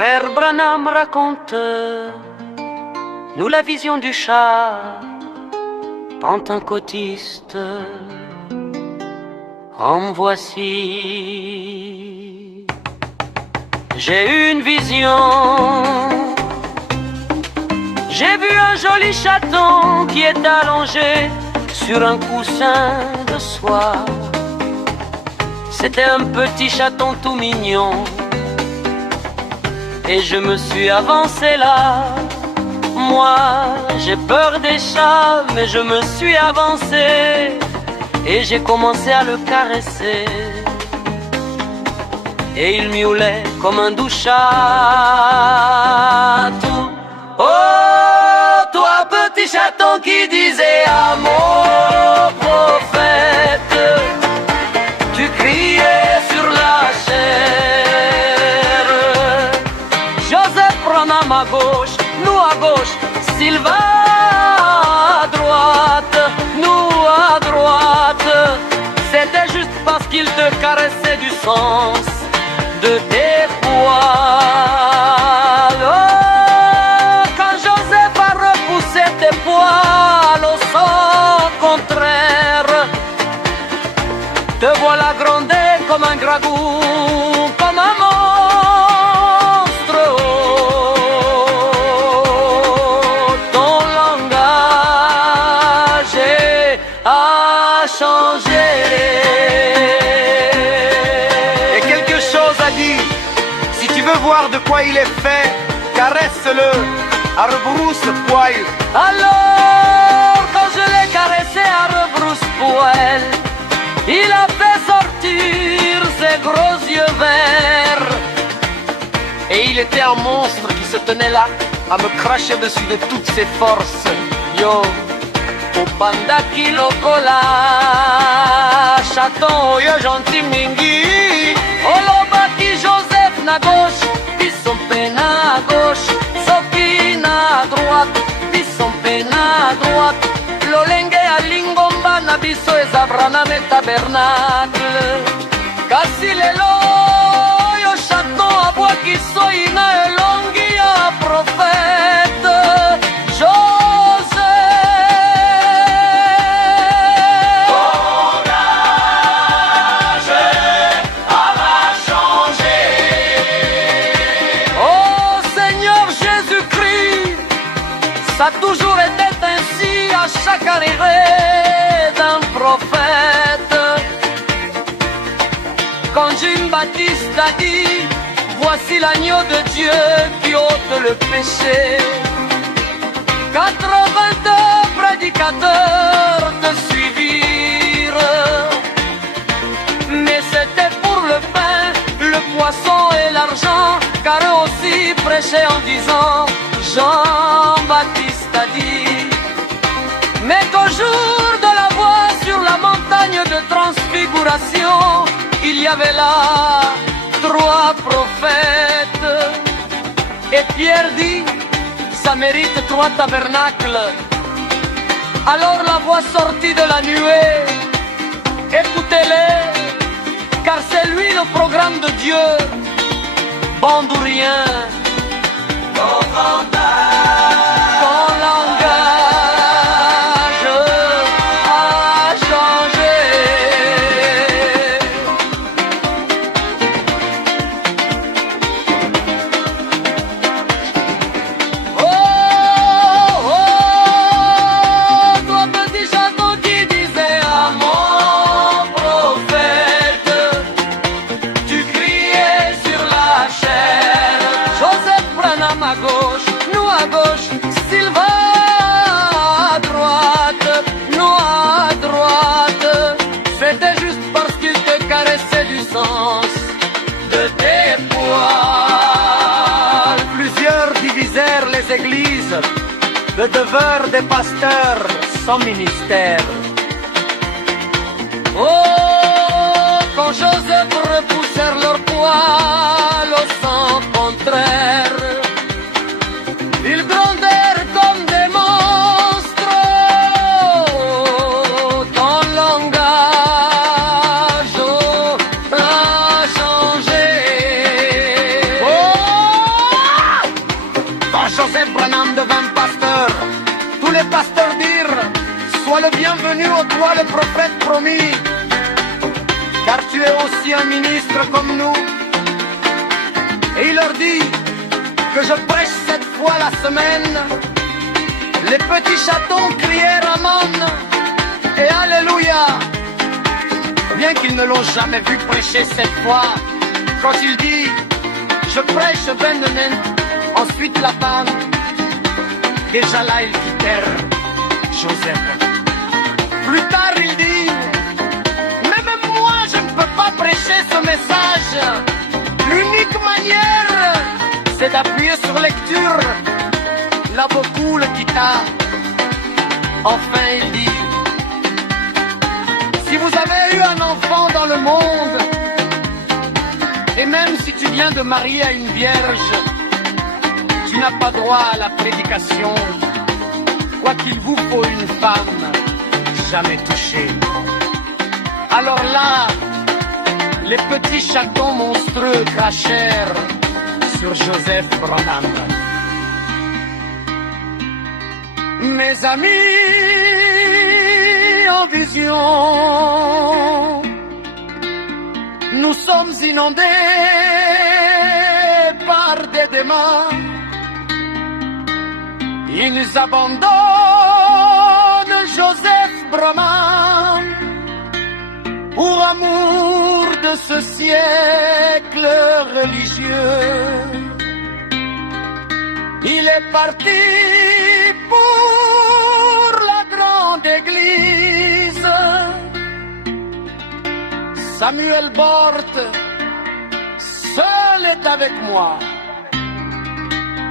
Frère Branham raconte nous la vision du chat pentecôtiste. En voici. J'ai eu une vision. J'ai vu un joli chaton qui est allongé sur un coussin de soie. C'était un petit chaton tout mignon. Et je me suis avancé là. Moi, j'ai peur des chats, mais je me suis avancé. Et j'ai commencé à le caresser. Et il miaulait comme un doux chat. Oh, toi petit chaton qui disait à mon prophète, tu criais sur la chair. Joseph Branham à gauche, nous à gauche, Sylvain à droite, nous à droite. C'était juste parce qu'il te caressait du sens de tes poils. Oh, quand Joseph a repoussé tes poils au sens contraire, te voilà grondé comme un gragou, comme un monstre. Oh, ton langage a changé. Et quelque chose a dit, si tu veux voir de quoi il est fait, caresse-le à rebrousse-poil. Alors, quand je l'ai caressé à rebrousse-poil, il a fait sortir ses gros yeux verts. Et il était un monstre qui se tenait là, à me cracher dessus de toutes ses forces. Yo, Opanda Kilokola, chaton, yo gentil mingi. Olobaki Joseph na gauche, Bisompe na gauche, Soki na droite, Bisompe na droite. Lolenge a lingomba na biso eza Branham et tabernacle. Kasi lelo yo chaton abwaki soi na elongi ya prophète Joseph. Ton âge a changé. Oh Seigneur Jésus-Christ, ça a toujours été ainsi à chaque arrivée d'un prophète. Quand Jean-Baptiste a dit, voici l'agneau de Dieu qui ôte le péché. 82 prédicateurs te suivirent, mais c'était pour le pain, le poisson et l'argent, car eux aussi prêchaient en disant, Jean-Baptiste a dit. Mais qu'au jour de la voix sur la montagne de transfiguration, il y avait là 3 prophètes. Et Pierre dit, ça mérite 3 tabernacles. Alors la voix sortit de la nuée, écoutez-les, car c'est lui le programme de Dieu. Bandourien, ton langage a changé. Oh, oh, toi petit chaton qui disait à mon prophète, tu criais sur la chair. Joseph Branham à gauche, nous à gauche, Sylvain à droite, nous à droite. C'était juste parce qu'il te caressait du sens de tes poils. Plusieurs divisèrent les églises, le devoir des pasteurs sans ministère. Oh, quand Joseph repoussèrent leurs poils au sens contraire, ils grondèrent comme des monstres. Oh, ton langage a changé. Oh, promis, car tu es aussi un ministre comme nous. Et il leur dit que je prêche 7 fois la semaine. Les petits chatons criaient Ramon et Alléluia, bien qu'ils ne l'ont jamais vu prêcher 7 fois. Quand il dit je prêche Bendenen, ensuite la bande, déjà là ils quittèrent Joseph. Plus tard il dit mais même moi je ne peux pas prêcher ce message. L'unique manière c'est d'appuyer sur lecture. Là beaucoup le quitta. Enfin il dit si vous avez eu un enfant dans le monde, et même si tu viens de marier à une vierge, tu n'as pas droit à la prédication, quoiqu'il vous faut une femme jamais touchée. Alors là, les petits chatons monstrueux crachèrent sur Joseph Branham. Mes amis en vision, nous sommes inondés par des démons. Ils nous abandonnent Joseph Branham pour amour de ce siècle religieux. Il est parti pour la grande église. Samuel Bort, seul est avec moi.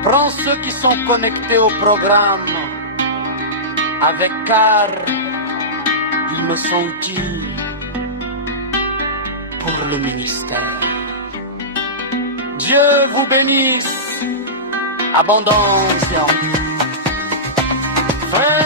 Prends ceux qui sont connectés au programme avec car ils me sont utiles pour le ministère. Dieu vous bénisse, abondance. Frère